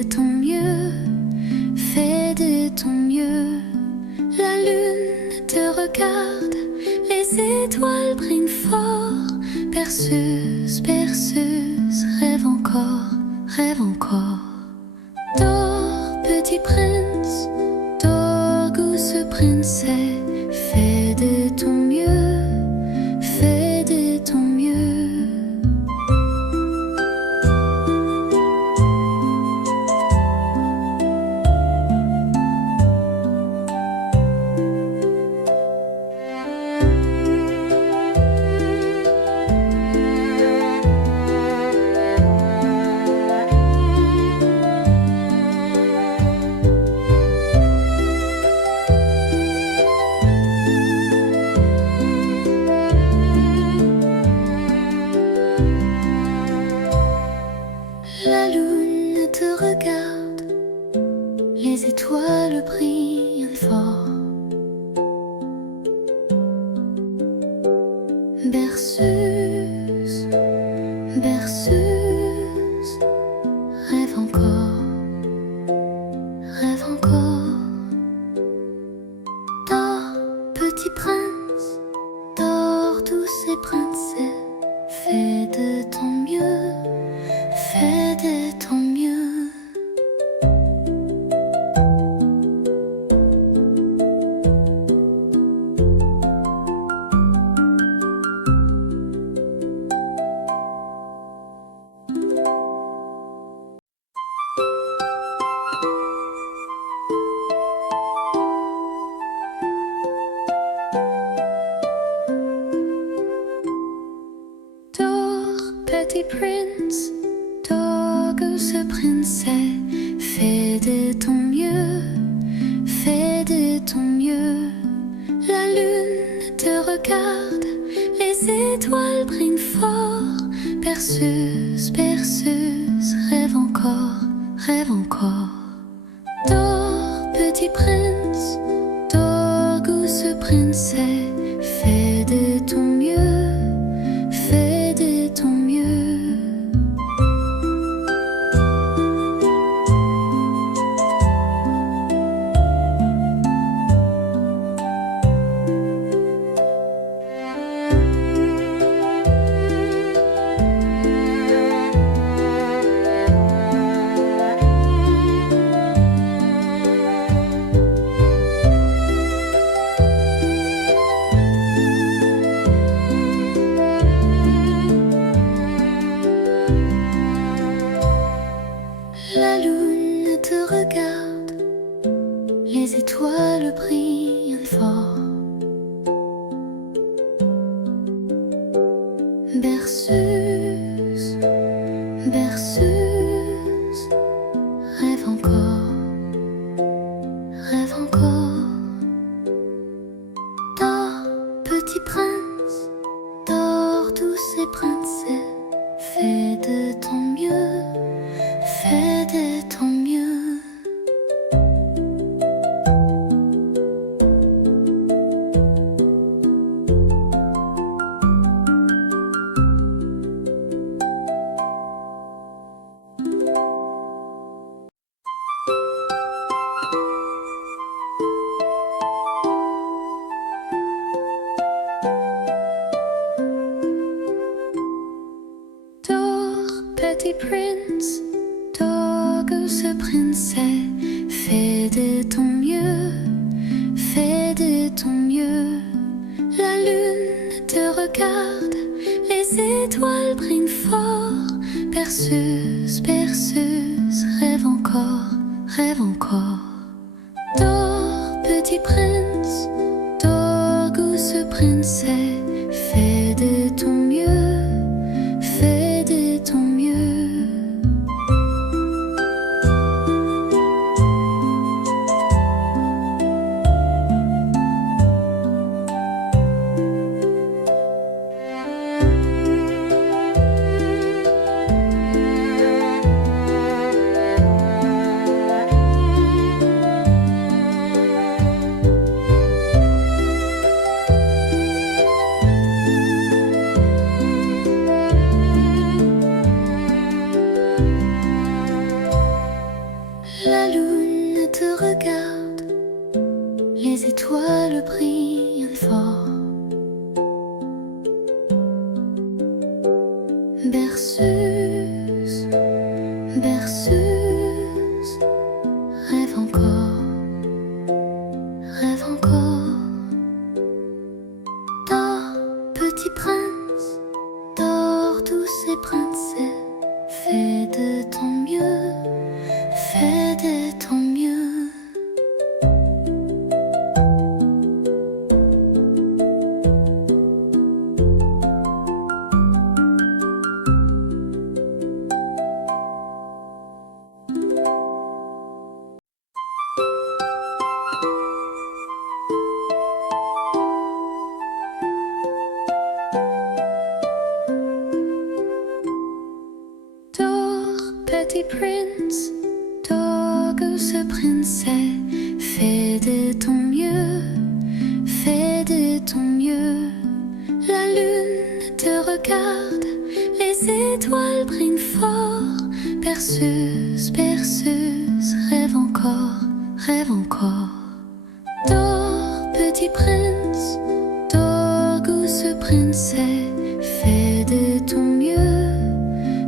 de ton mieux, fais de ton mieux. La lune te regarde, les étoiles brillent fort. Berceuse, berceuse, rêve encore, rêve encore. Dors, petit prince, dors, douce princesse, fais de ton mieux, fais de ton mieux. La lune te regarde, les étoiles brillent fort. Berceuse, berceuse, rêve encore, rêve encore. Dors, petit prince, dors, douce princesse, fais de ton mieux, fais de ton mieux. Dors, petit prince, dors, douce princesse, fais de ton mieux, fais de ton mieux. La lune te regarde, les étoiles brillent fort. Berceuse, berceuse, rêve encore, rêve encore. Dors, petit prince, dors, douce princesse, fais de ton mieux, fais de ton mieux. La lune te regarde, les étoiles brillent fort. Berceuse, berceuse, rêve encore, rêve encore. Dors, petit prince, dors, douce princesse, fais de ton mieux, fais de ton mieux. Dors, petit prince, dors, douce princesse, fais de ton mieux, fais de ton mieux. La lune te regarde, les étoiles brillent fort. Berceuse, berceuse, rêve encore, rêve encore. Dors, petit prince, dors, douce princesse, fais de ton mieux, fais de ton mieux. berceuse, rêve encore, rêve encore. Dors, petit prince, dors, douce et princesse. Fais de ton mieux, fais de ton mieux. Petit prince, dors, douce princesse, fais de ton mieux, fais de ton mieux. La lune te regarde, les étoiles brillent fort. Berceuse, berceuse, rêve encore, rêve encore. Dors, petit prince, dors, douce princesse, fais de ton mieux,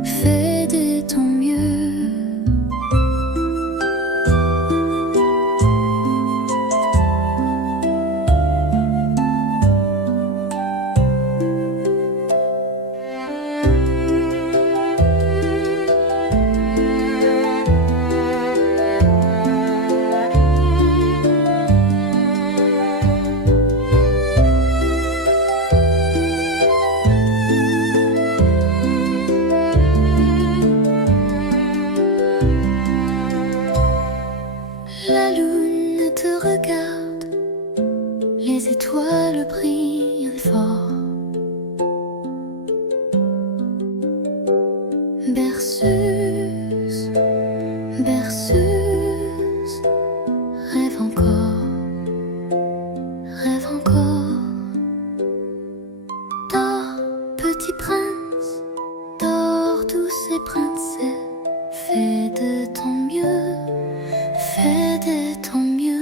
fais de ton mieux. La lune te regarde, les étoiles brillent fort. Berceuse, berceuse, rêve encore, rêve encore. Dors, petit prince, dors, douce et princesse, fais de ton mieux, fais de ton mieux.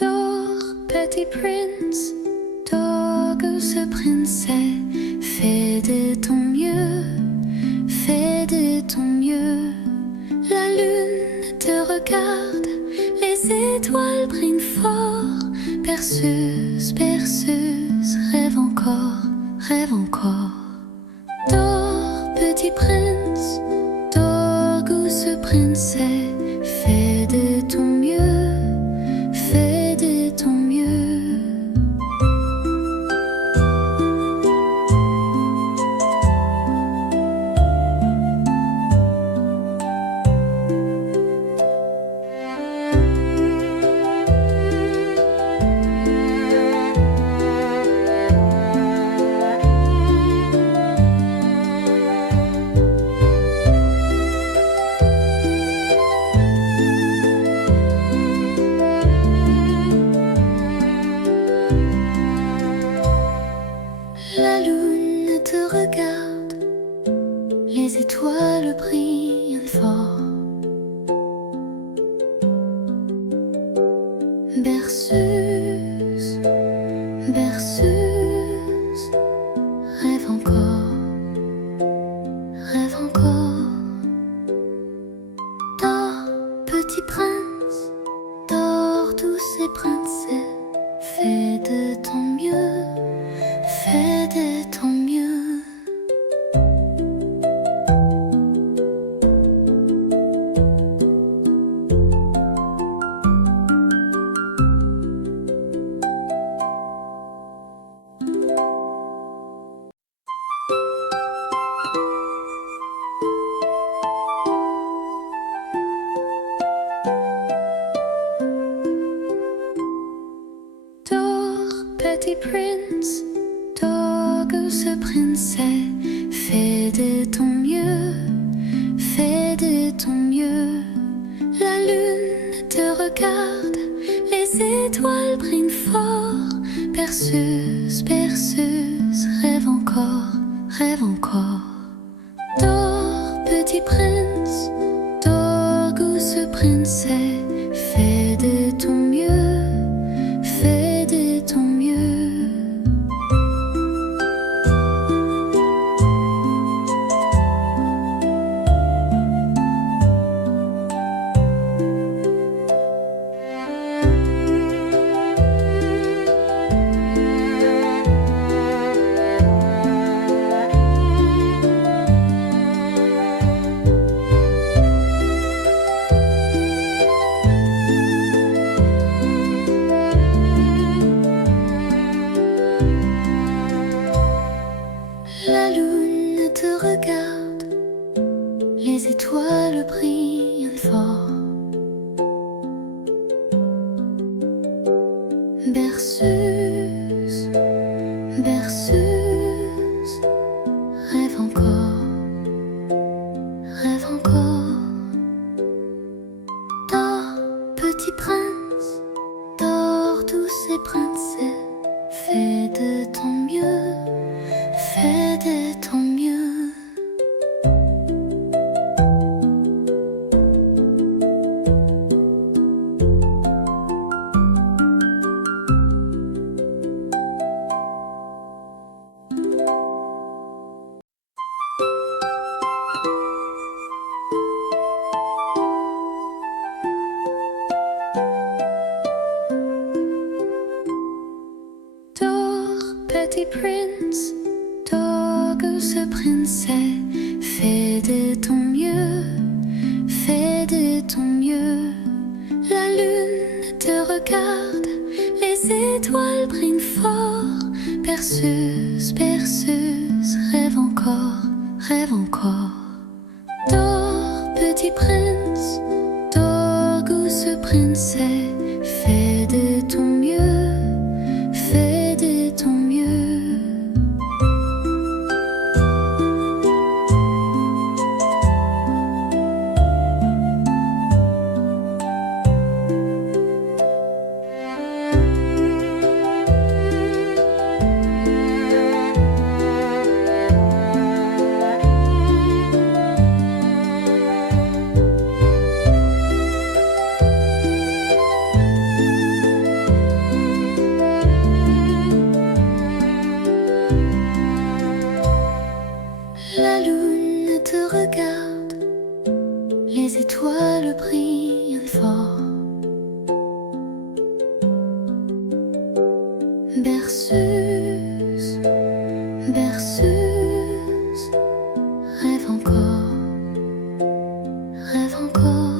Dors, petit prince, dors, douce princesse, fais de ton mieux, fais de ton mieux. La lune te regarde, les étoiles brillent fort. Berceuse, berceuse, rêve encore, rêve encore. Dors, petit prince, dors, douce princesse, fais de ton mieux, fais de ton mieux. La lune te regarde, les étoiles brillent fort. Berceuse, berceuse, rêve encore, rêve encore. Dors, petit prince, dors, douce et princesse, fais de ton mieux, fais de ton mieux. Dors, petit prince, dors, douce princesse, fais de ton mieux, fais de ton mieux. La lune te regarde, les les étoiles brillent fort. Berceuse, berceuse, rêve encore, rêve encore. Dors, petit prince, dors, douce princesse, fais de ton mieux, fais de ton mieux. La lune te regarde, les étoiles brillent fort. Berceuse, berceuse, rêve encore, rêve encore. Dors, petit prince, dors, douce princesse, fais de ton mieux, fais de ton mieux. Dors, petit prince, dors, douce princesse, fais de ton mieux, fais de ton mieux. La lune te regarde, les étoiles brillent fort. Berceuse, berceuse, rêve encore, rêve encore. Dors, petit prince, dors, douce princesse, fais de ton mieux, fais de ton mieux. La lune te regarde, les étoiles brillent fort. Berceuse, berceuse, rêve encore, rêve encore.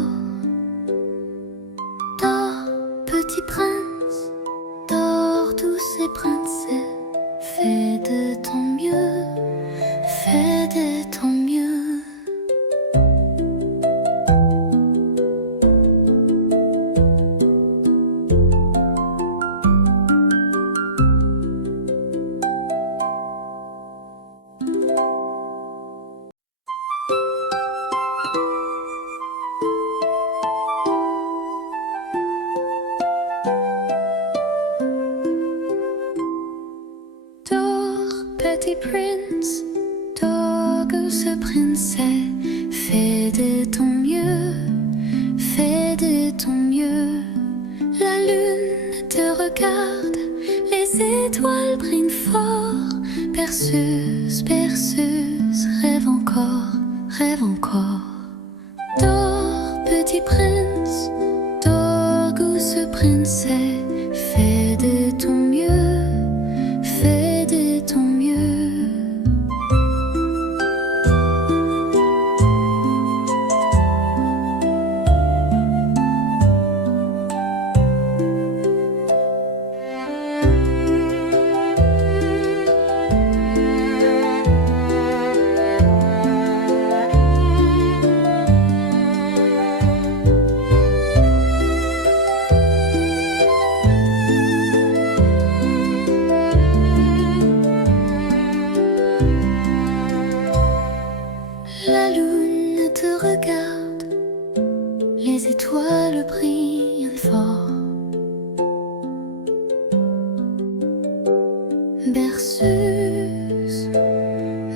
Dors, petit prince, dors, douce princesse, fais de ton mieux, fais de ton mieux. Dors, petit prince, dors, douce princesse, fais de ton mieux, fais de ton mieux. La lune te regarde, les étoiles brillent fort. Berceuse, berceuse, rêve encore, rêve encore. Dors, petit prince, dors, douce princesse, fais de ton mieux, fais de ton mieux.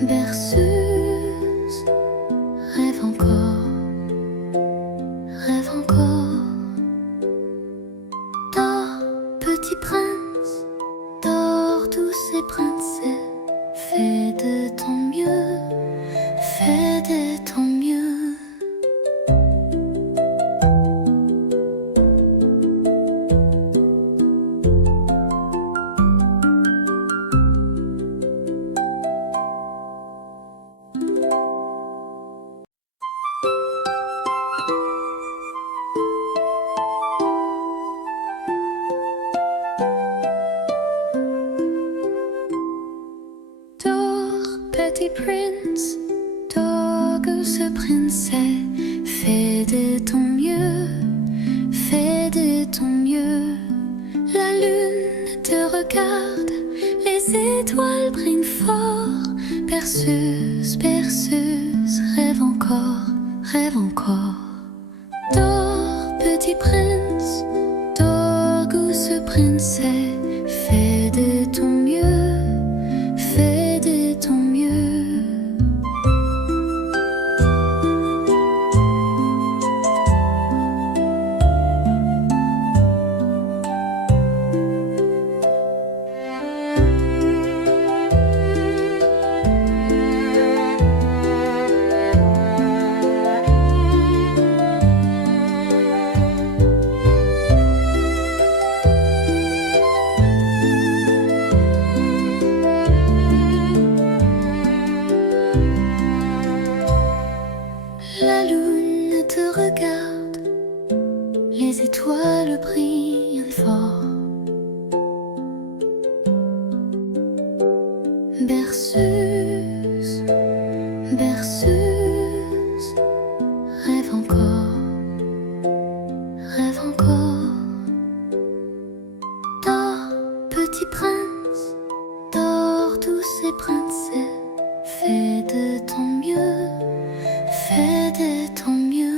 berceuse, rêve encore, rêve encore. Dors, petit prince, dors, douce et princesse, fais de ton mieux, fais de ton mieux. Petit prince, douce princesse, fais de ton mieux, fais de ton mieux. La lune te regarde, les étoiles brillent fort. Berceuse, berceuse, rêve encore, rêve encore. Dors, petit prince, douce princesse, fais de ton mieux, fais de ton mieux. La lune te regarde, les étoiles brillent fort. Berceuse, berceuse, rêve encore, rêve encore. Dors, petit prince, dors, douce et princesse, fais de ton mieux, fais de ton mieux.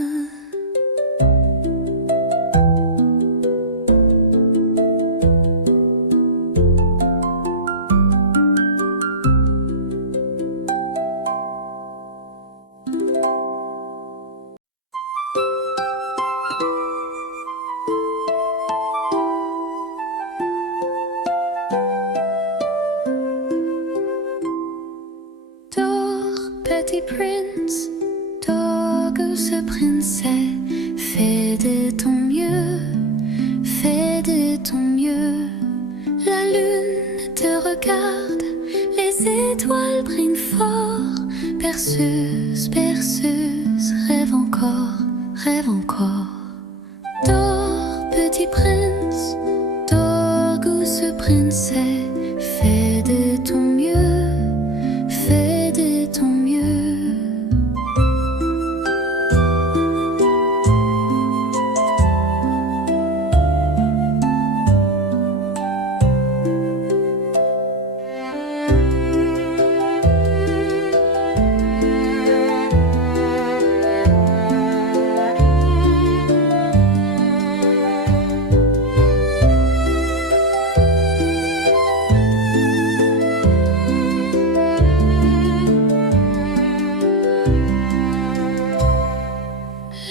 Dors, petit prince, douce princesse, fais de ton mieux, fais de ton mieux. La lune te regarde, les étoiles brillent fort. Berceuse, berceuse, rêve encore, rêve encore. Dors, petit prince, douce princesse, fais de ton mieux, fais de ton mieux.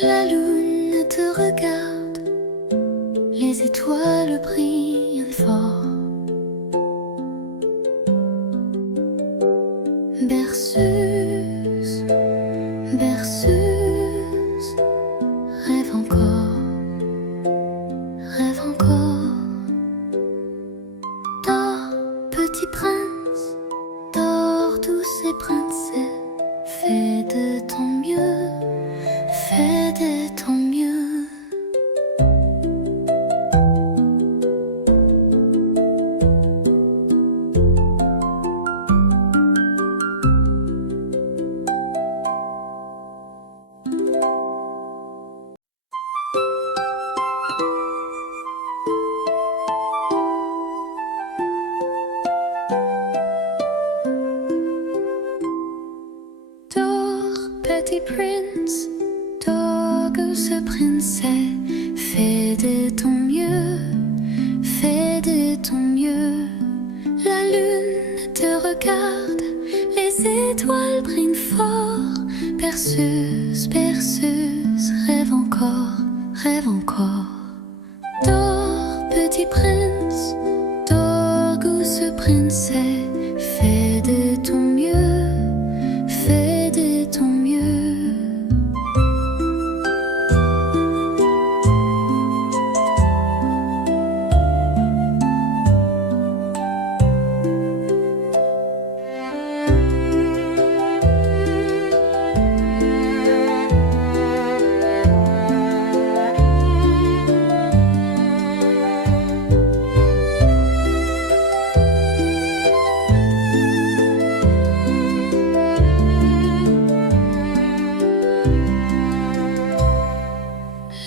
La lune te regarde, les étoiles brillent fort. Berceuse, berceuse, rêve encore, rêve encore. Dors, petit prince, dors, douce et princesse, fais de ton mieux, fais de ton mieux. berceuse, berceuse, rêve encore, rêve encore. Dors, petit prince, dors, douce princesse, fais de ton mieux, fais de ton mieux.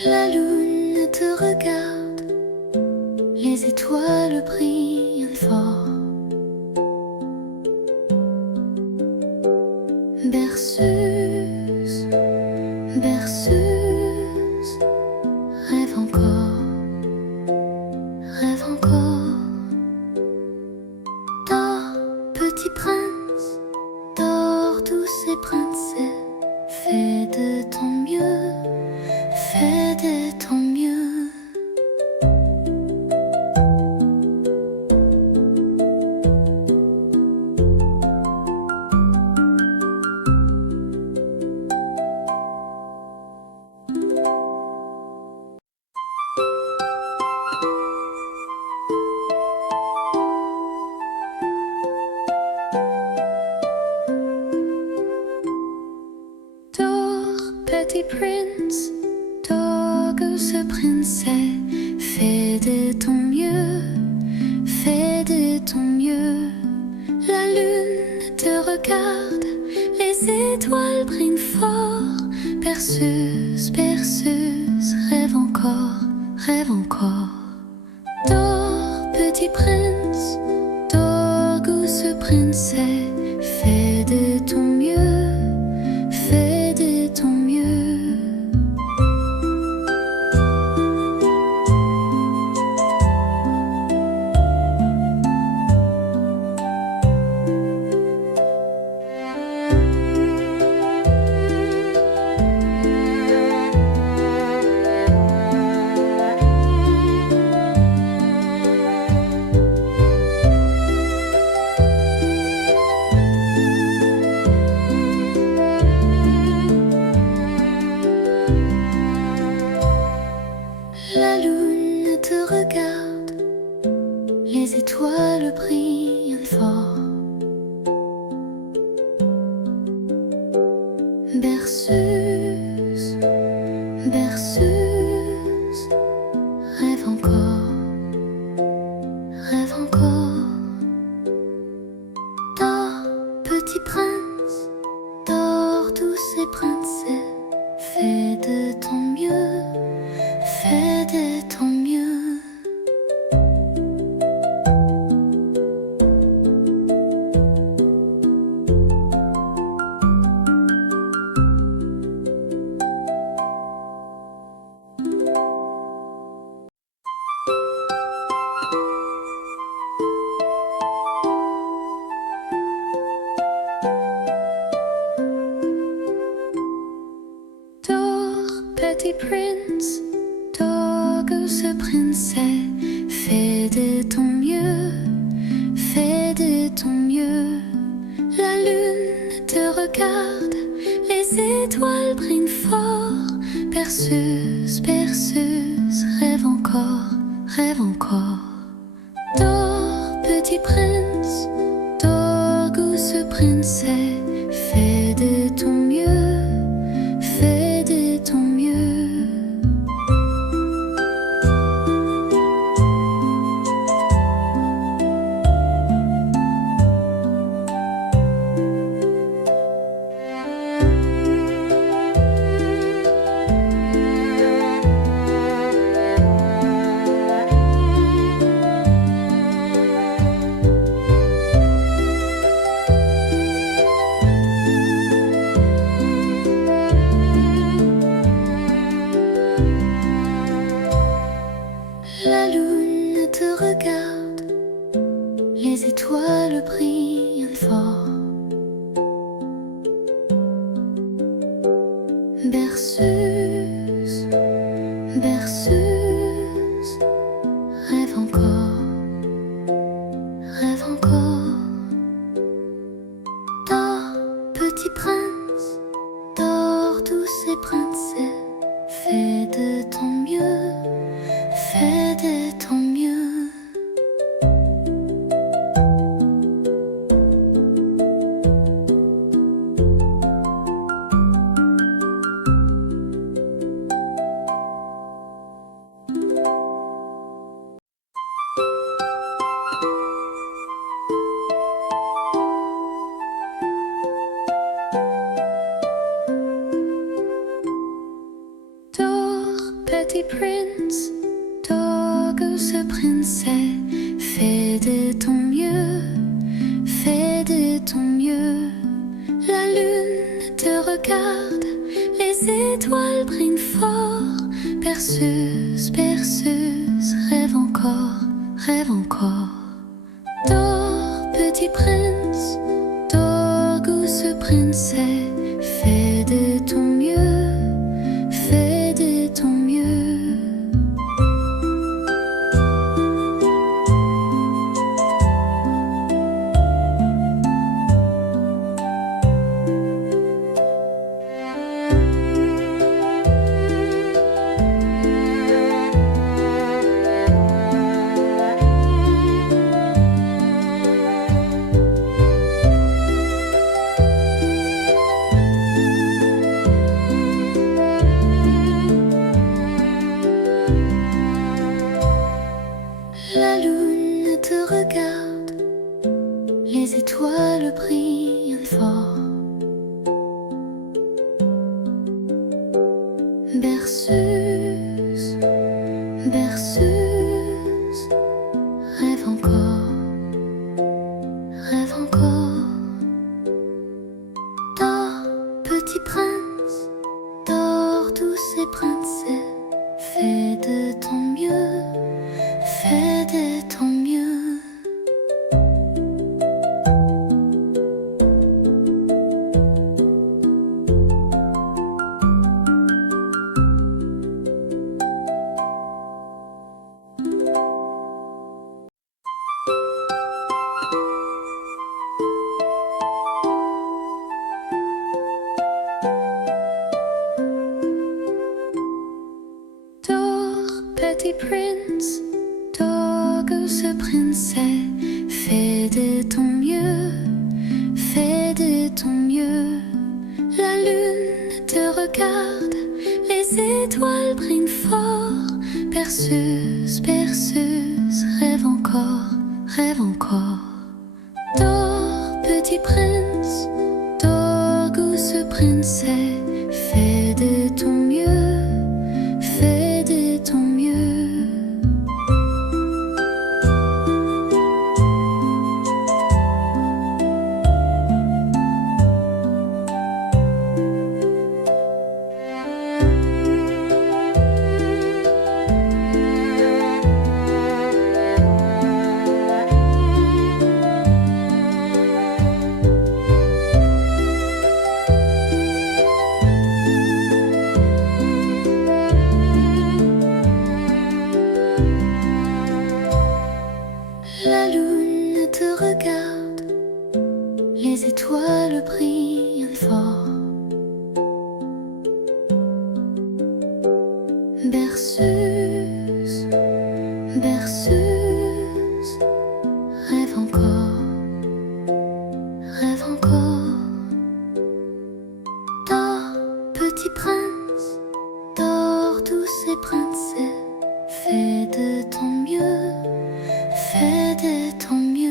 La lune te regarde, les étoiles brillent fort. Berceuse, berceuse, rêve encore, rêve encore. Dors, petit prince, dors, douce princesse, fais de ton mieux, fais de ton mieux. Dors, petit prince, dors, douce princesse, fais de ton mieux, fais de ton mieux. La lune te regarde, les étoiles brillent fort. Berceuse, berceuse, rêve encore, rêve encore. Dors, petit prince, dors, douce princesse, fais de ton mieux, fais de ton mieux. La lune te regarde, les étoiles brillent fort. Berceuse, berceuse, rêve encore, rêve encore. Dors, petit prince, dors, douce princesse, fais de ton mieux, fais de ton mieux. Dors, petit prince, dors, douce princesse, fais de ton mieux, fais de ton mieux. La lune te regarde, les étoiles brillent fort. Berceuse, berceuse, rêve encore, rêve encore. Dors, petit prince, dors, douce princesse, fais de ton mieux, fais de ton mieux. La lune te regarde, les étoiles brillent fort. princesse, fais de ton mieux, fais de ton mieux. La lune te regarde, les étoiles brillent fort. Berceuse, berceuse, rêve encore, rêve encore. Dors, petit prince, dors, douce princesse, fais de ton mieux, fais de ton mieux. La lune te regarde, les étoiles brillent fort. Berceuse, berceuse, rêve encore, rêve encore. Dors, petit prince, dors, douce princesse, fais de ton mieux, fais de ton mieux. Dors, petit prince, dors, douce princesse, fais de ton mieux, fais de ton mieux. La lune te regarde, les étoiles brillent fort. Berceuse, berceuse, rêve encore, rêve encore. Dors, petit prince, dors, douce princesse, fais de ton mieux, fais de ton mieux. La lune te regarde, les étoiles brillent fort. Berceuse, berceuse, rêve encore, rêve encore. Dors, petit prince, dors, douce princesse, fais de ton mieux, fais de ton mieux.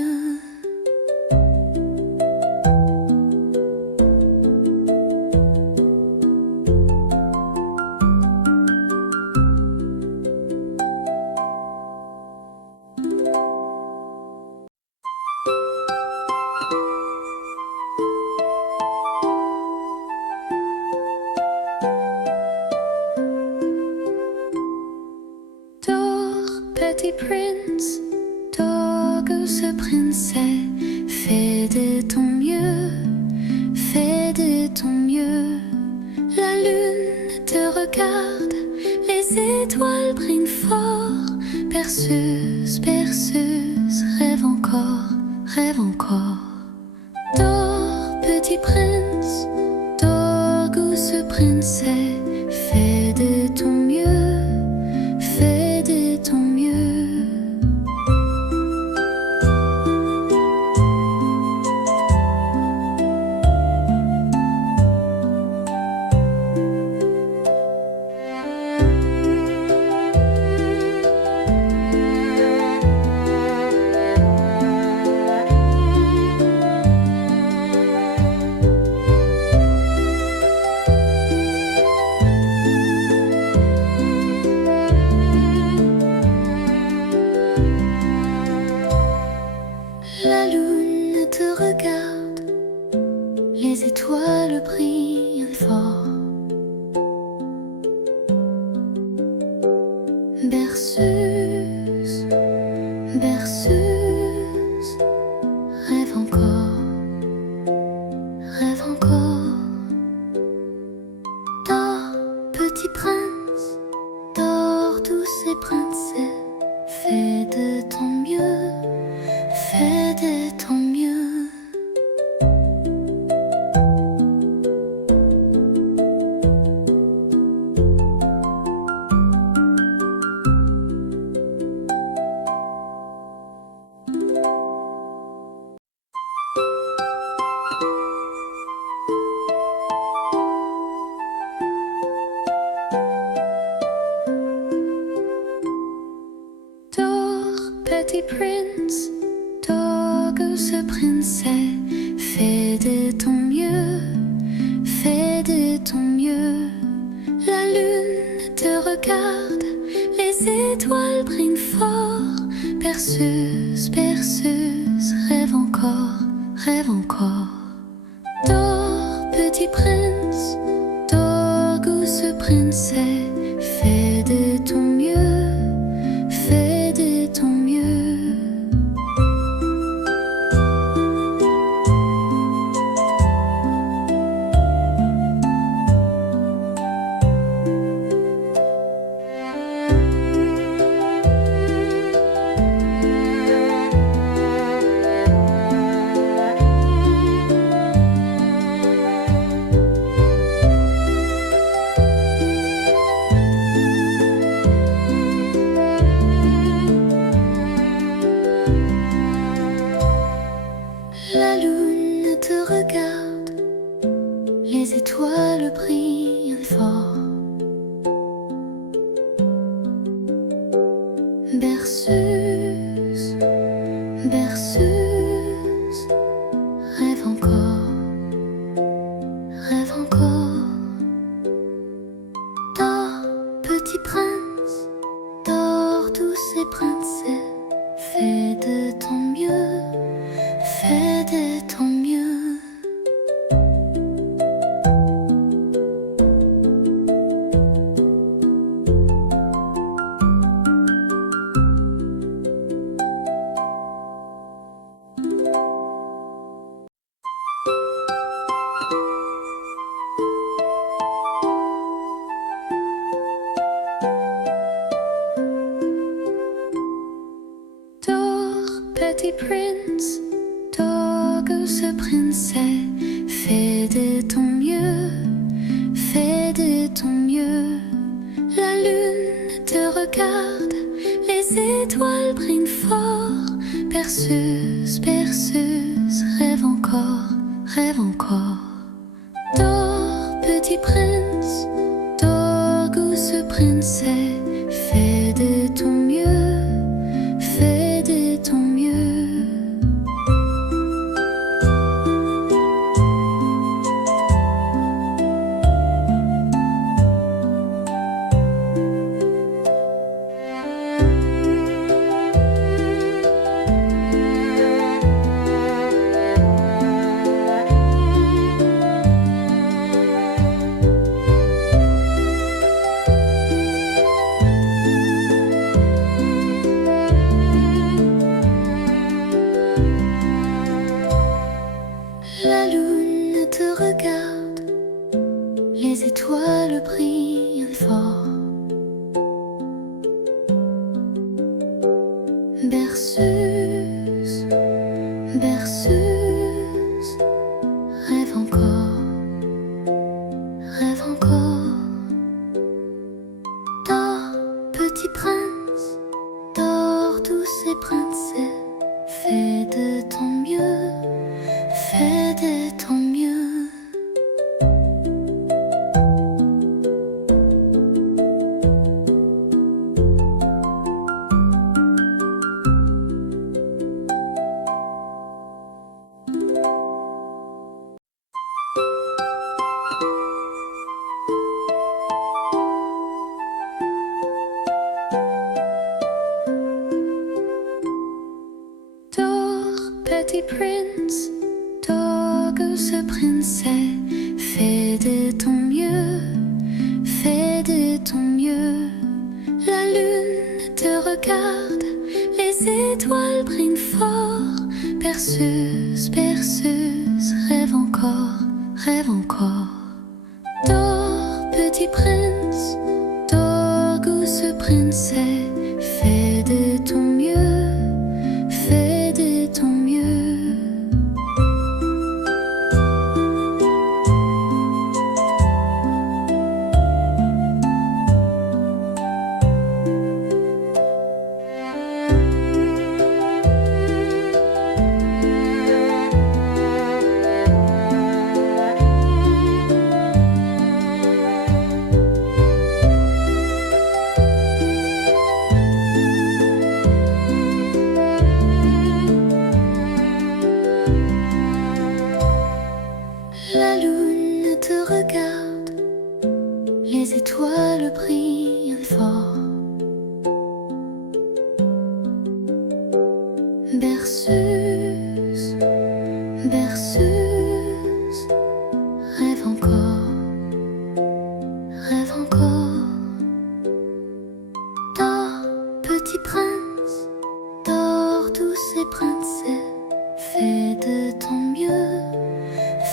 Dors, petit prince, dors, douce princesse, fais de ton mieux, fais de ton mieux. La lune te regarde, les étoiles brillent fort. Berceuse, berceuse, rêve encore, rêve encore. Dors, petit prince, dors, douce princesse, fais de ton mieux, fais de ton mieux. étoiles brillent fort. Berceuse, berceuse, rêve encore, rêve encore. Dors, petit prince, dors, douce et princesse. Fais de ton mieux, fais de ton mieux. Petit prince, dors, douce princesse, fais de ton mieux, fais de ton mieux. La lune te regarde, les étoiles brillent fort. Berceuse, berceuse, rêve encore, rêve encore. Dors, petit prince, dors, douce princesse, fais de ton mieux, fais de ton mieux. La lune te regarde, les étoiles brillent fort. Berceuse, berceuse, rêve encore, rêve encore. Dors, petit prince, dors, douce et princesse, fais de ton mieux, fais de ton mieux. Dors, petit prince, dors, douce princesse, fais de ton mieux, fais de ton mieux. La lune te regarde, les étoiles brillent fort. Berceuse, berceuse, rêve encore, rêve encore. Dors, petit prince, dors, douce princesse, fais de ton mieux, fais de ton mieux. La lune te regarde, les étoiles brillent fort. Berceuse, berceuse, rêve encore, rêve encore. Dors, petit prince, dors, douce et princesse, fais de ton mieux, fais de ton mieux. Dors, petit prince, dors, douce princesse. fais de ton mieux, fais de ton mieux. La lune te regarde, les étoiles brillent fort. Berceuse, berceuse, rêve encore, rêve encore. Dors, petit prince, dors, douce princesse, fais de ton mieux, fais de ton mieux. La lune te regarde, les étoiles brillent fort. Berceuse, berceuse, rêve encore, rêve encore. Dors, petit prince, dors, douce princesse, fais de ton mieux,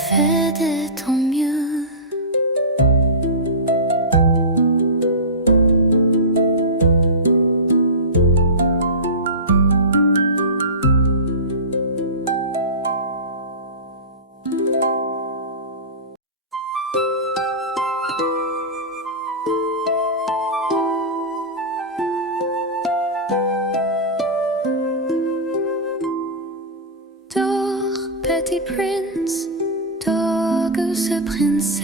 fais de ton mieux. Dors, petit prince, dors, douce princesse,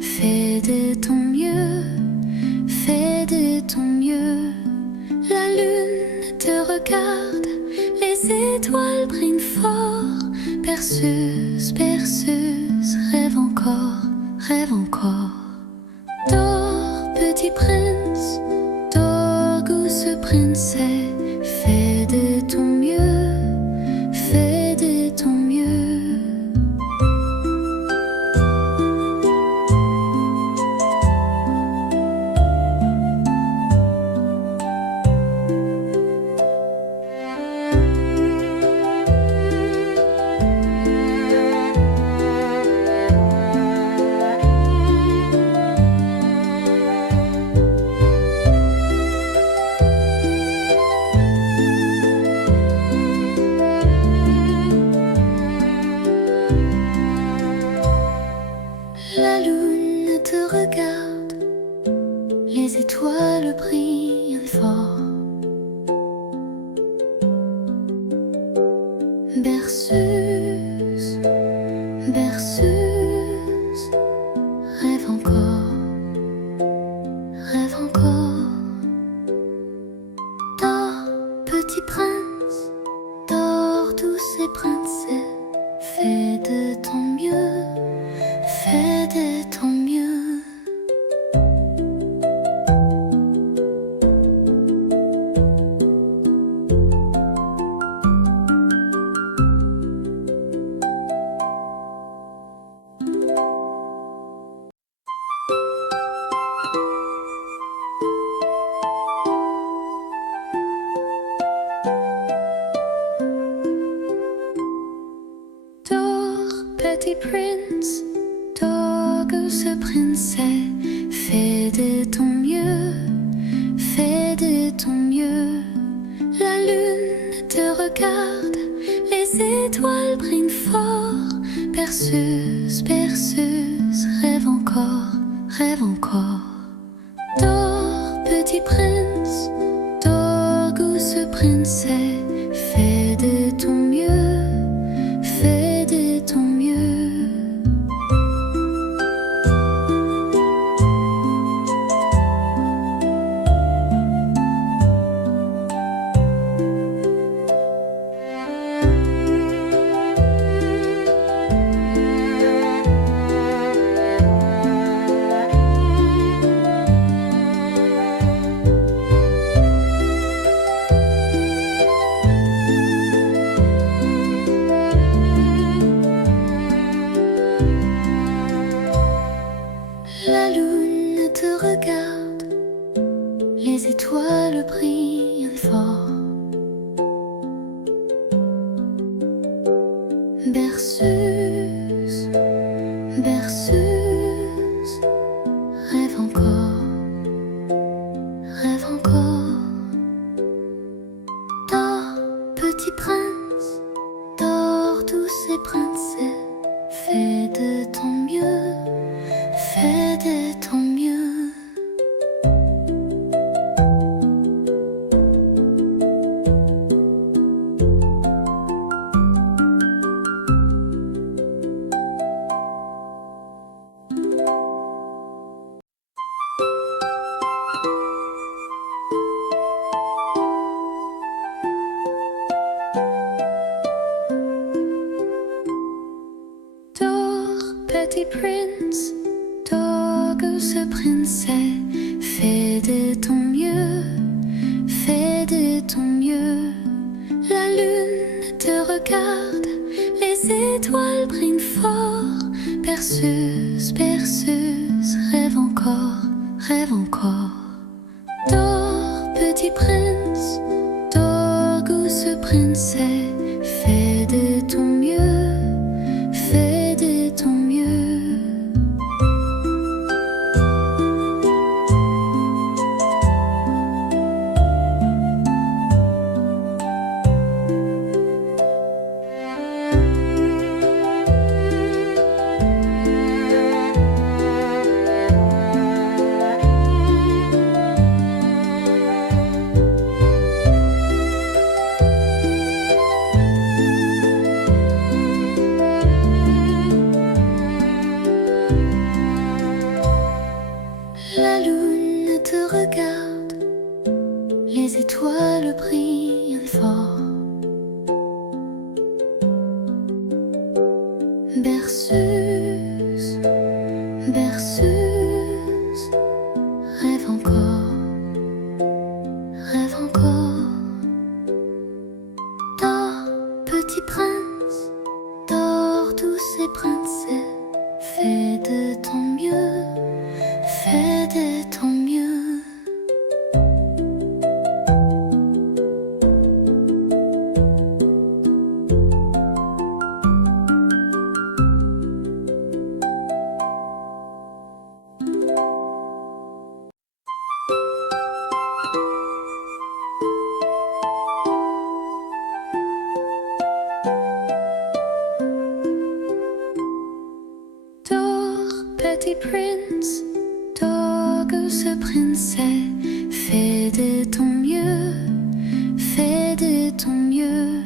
fais de ton mieux, fais de ton mieux. La lune te regarde, les étoiles brillent fort. Berceuse, berceuse, rêve encore, rêve encore. Dors, petit prince, dors, douce princesse, fais de ton mieux, fais de ton mieux. La lune te regarde, les étoiles brillent fort. Berceuse, berceuse, rêve encore, rêve encore. Dors, petit prince, dors, douce princesse, fais de ton mieux, fais de ton mieux. Dors, petit prince, dors, douce princesse, fais de ton mieux, fais de ton mieux. La lune te regarde, les étoiles brillent fort. Berceuse, berceuse, rêve encore, rêve encore. Dors, petit prince, dors, douce princesse, fais de ton mieux, fais de ton mieux. Berceuse, berceuse, rêve encore, rêve encore. Dors, petit prince, dors, douce et princesse. Fais de ton mieux, fais de ton mieux. Petit prince, douce princesse, fais de ton mieux, fais de ton mieux. La lune te regarde, les étoiles brillent fort. Berceuse, berceuse, rêve encore, rêve encore. Dors, petit prince, douce princesse, fais de ton mieux, fais de ton mieux. La lune te regarde, les étoiles brillent fort. Berceuse, berceuse, rêve encore, rêve encore. Dors, petit prince, dors, douce et princesse. Fais de ton mieux, fais de ton mieux. Dors, petit prince, douce princesse, fais de ton mieux, fais de ton mieux.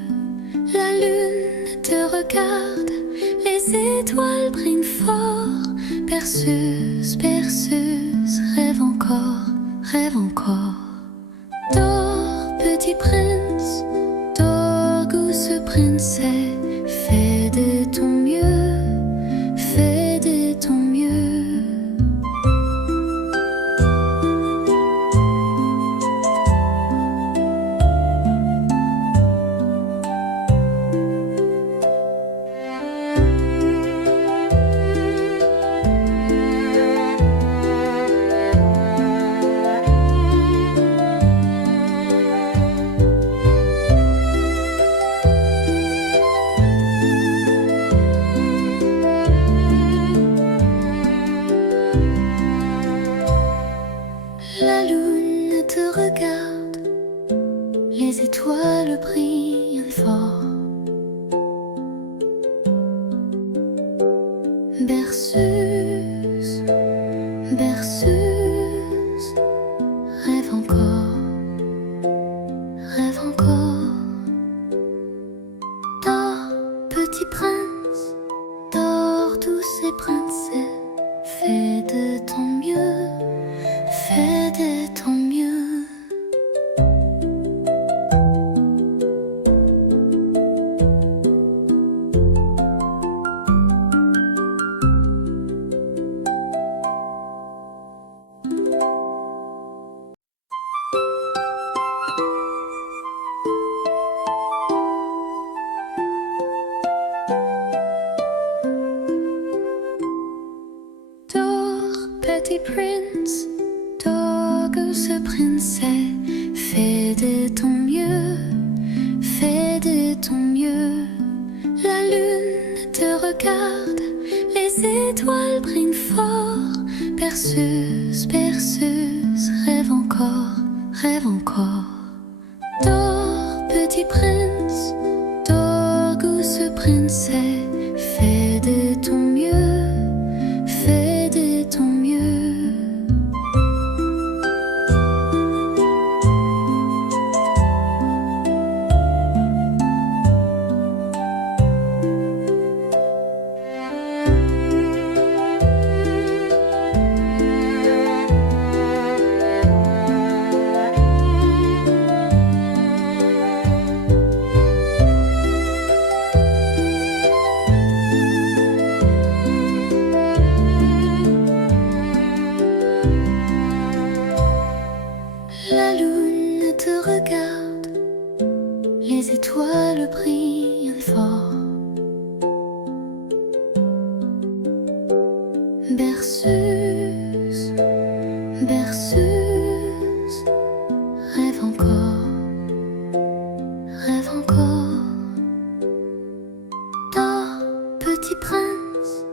La lune te regarde, les étoiles brillent fort. Berceuse, berceuse, rêve encore, rêve encore. Dors, petit prince, douce princesse, fais de ton mieux, fais de ton mieux. La lune te regarde, les étoiles brillent fort. Berceuse, berceuse, rêve encore, rêve encore. Dors, petit prince, dors, douce et princesse. Fais de ton mieux, fais de ton mieux. Dors, petit prince, douce princesse, fais de ton mieux, fais de ton mieux. La lune regarde, les étoiles brillent fort. Berceuse, berceuse, rêve encore, rêve encore. Dors, petit prince, dors, douce princesse, fais de ton mieux, fais de ton mieux. La lune te regarde, les étoiles brillent fort. Berceuse, berceuse, rêve encore, rêve encore. Dors, petit prince,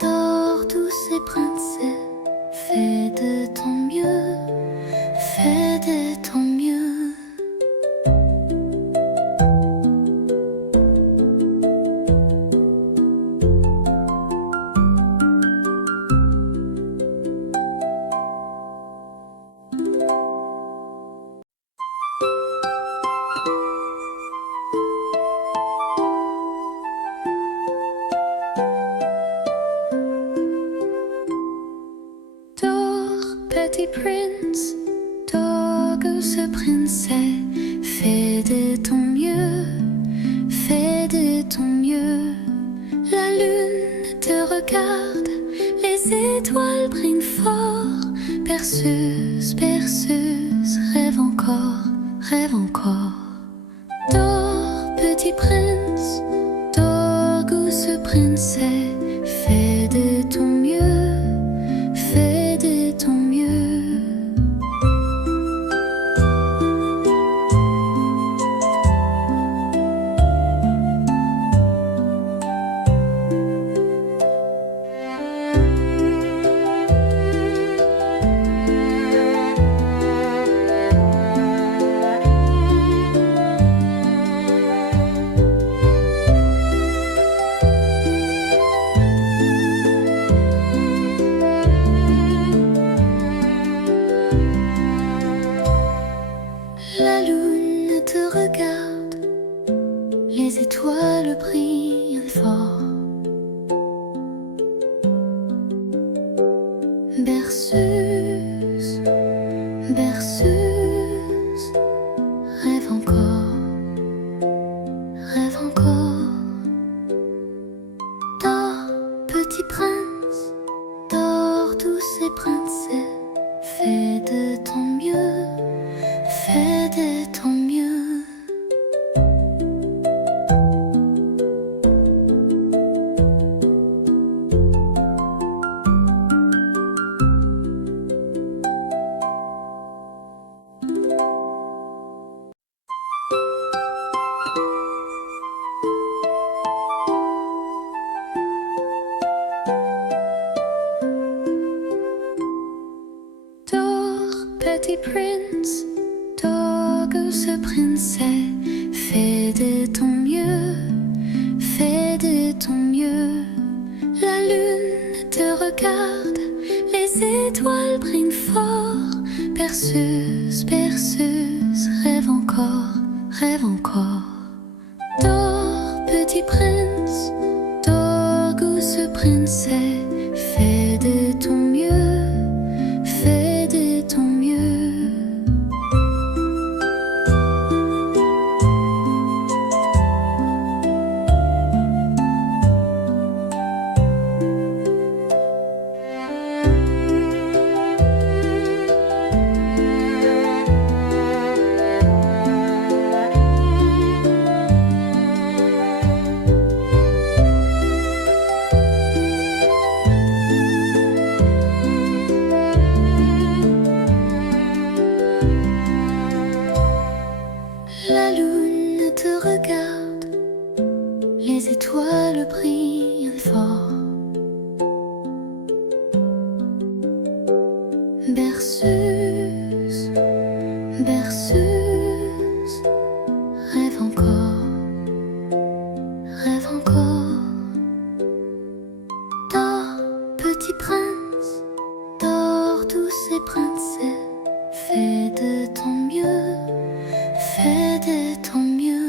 dors, douce princesse, fais de ton mieux, fais de ton mieux. Dors, petit prince, dors, douce princesse, fais de ton mieux, fais de ton mieux. La lune te regarde, les étoiles brillent fort. Berceuse, berceuse, rêve encore, rêve encore. Dors, petit prince, dors, douce princesse, fais de ton mieux, fais de ton mieux. La lune te regarde, les étoiles brillent fort. Berceuse, berceuse, rêve encore, rêve encore. Dors, petit prince, dors, douce princesse, fais de ton mieux, fais de ton mieux. Dors, petit prince, dors, douce princesse, fais de ton mieux, fais de ton mieux. La lune te regarde, les étoiles brillent fort. Berceuse, berceuse, rêve encore, rêve encore. Dors, petit prince, dors, douce princesse, fais de ton mieux, fais de ton mieux. La lune te regarde, les étoiles brillent fort. Berceuse, berceuse, rêve encore, rêve encore. Dors, petit prince, dors, douce et princesse. Fais de ton mieux, fais de ton mieux.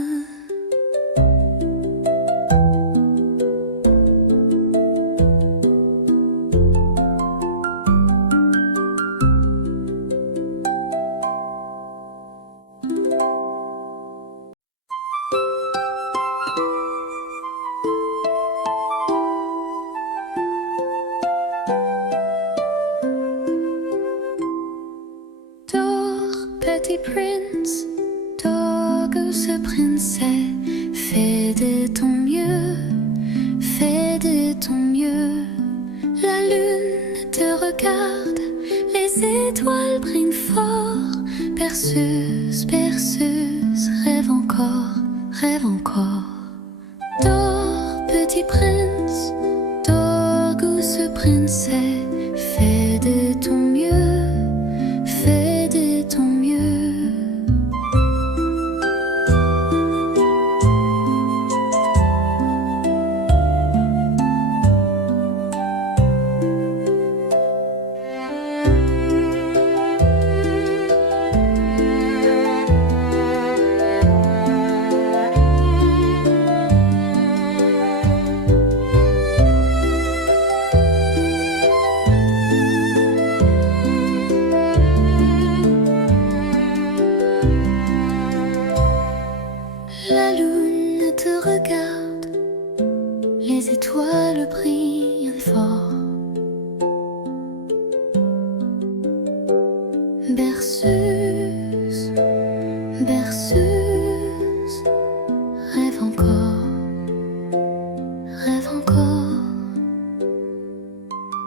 Petit prince, douce princesse, fais de ton mieux, fais de ton mieux. La lune te regarde, les étoiles brillent fort. Berceuse, berceuse, rêve encore, rêve encore. Dors, petit prince, douce princesse, fais de ton mieux, fais de ton mieux. La lune te regarde, les étoiles brillent fort. Berceuse, berceuse, rêve encore, rêve encore.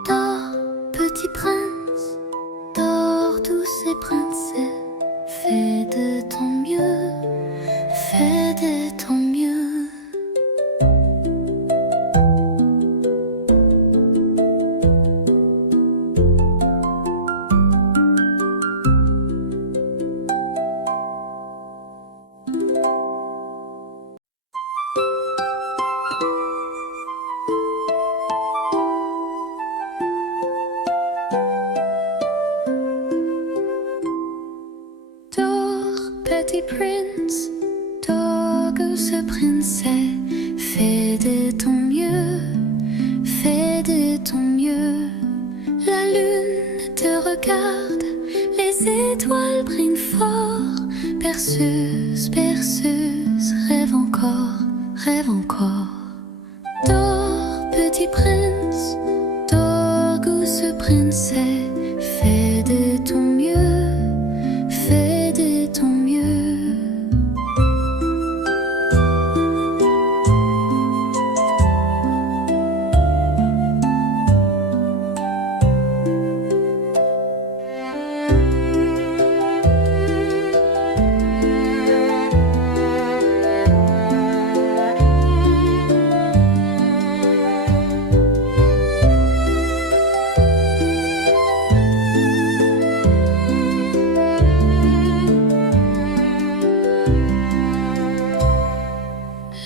Dors, petit prince, dors, douce et princesse. Fais de ton mieux, fais de ton mieux. Dors, petit prince, douce princesse, fais de ton mieux, fais de ton mieux. La lune te regarde, les étoiles brillent fort. Berceuse, berceuse, rêve encore, rêve encore. Dors, petit prince, douce princesse, fais de ton mieux, fais de ton mieux.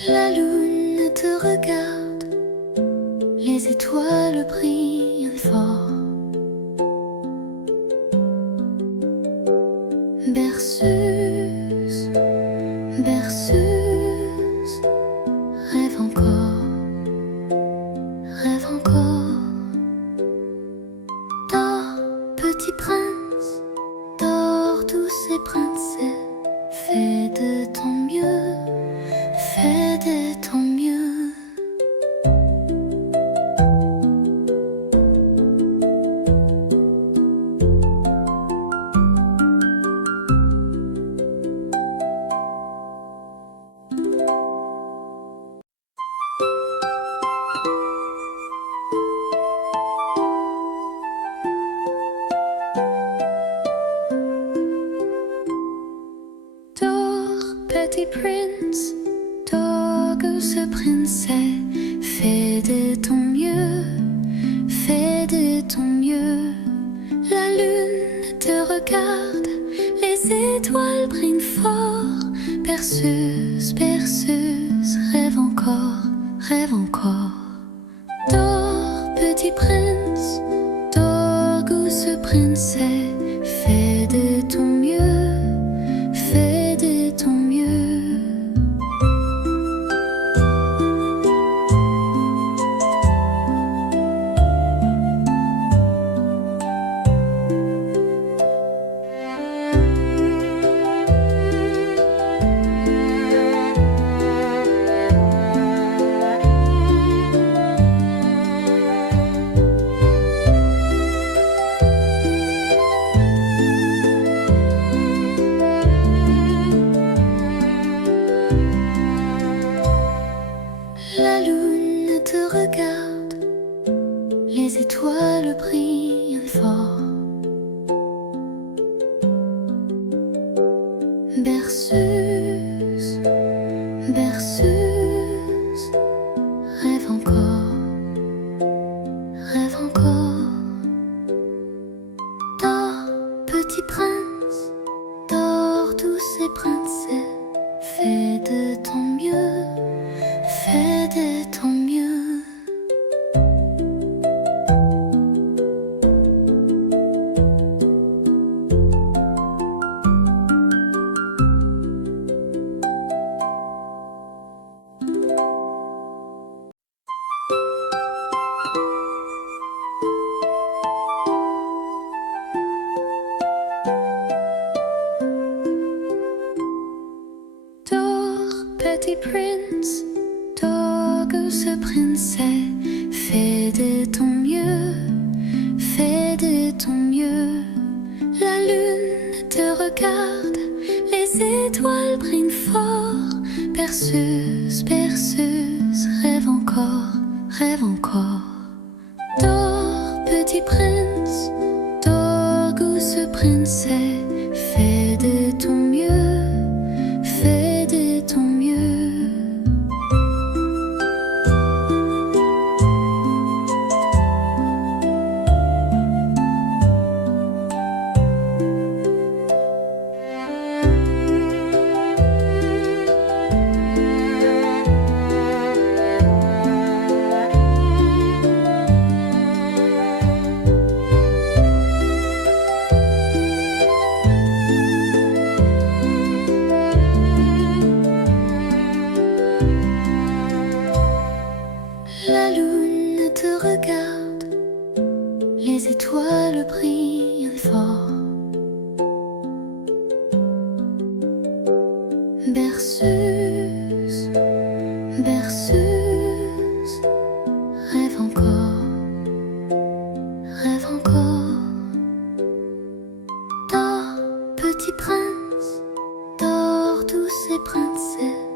La lune te regarde, les étoiles brillent fort. Berceuse, berceuse, rêve encore, rêve encore. Dors, petit prince, dors, douce et princesse. Fais de ton mieux, fais de ton mieux. berceuse, berceuse, rêve encore, rêve encore. Dors, petit prince, dors, douce princesse, fais de ton mieux, fais de ton mieux. La lune te regarde, les étoiles brillent fort. Berceuse, berceuse, rêve encore, rêve encore. Dors, petit prince, dors, douce princesse, fais de ton mieux, fais de ton mieux. Dors, petit prince, dors, douce princesse, fais de ton mieux, fais de ton mieux. La lune te regarde, les étoiles brillent fort. Berceuse, berceuse, rêve encore, rêve encore. Dors, petit prince, dors, douce princesse, fais de ton mieux, fais de ton mieux. La lune te regarde, les étoiles brillent fort. Berceuse, berceuse, rêve encore, rêve encore. Dors, petit prince, dors, douce princesse,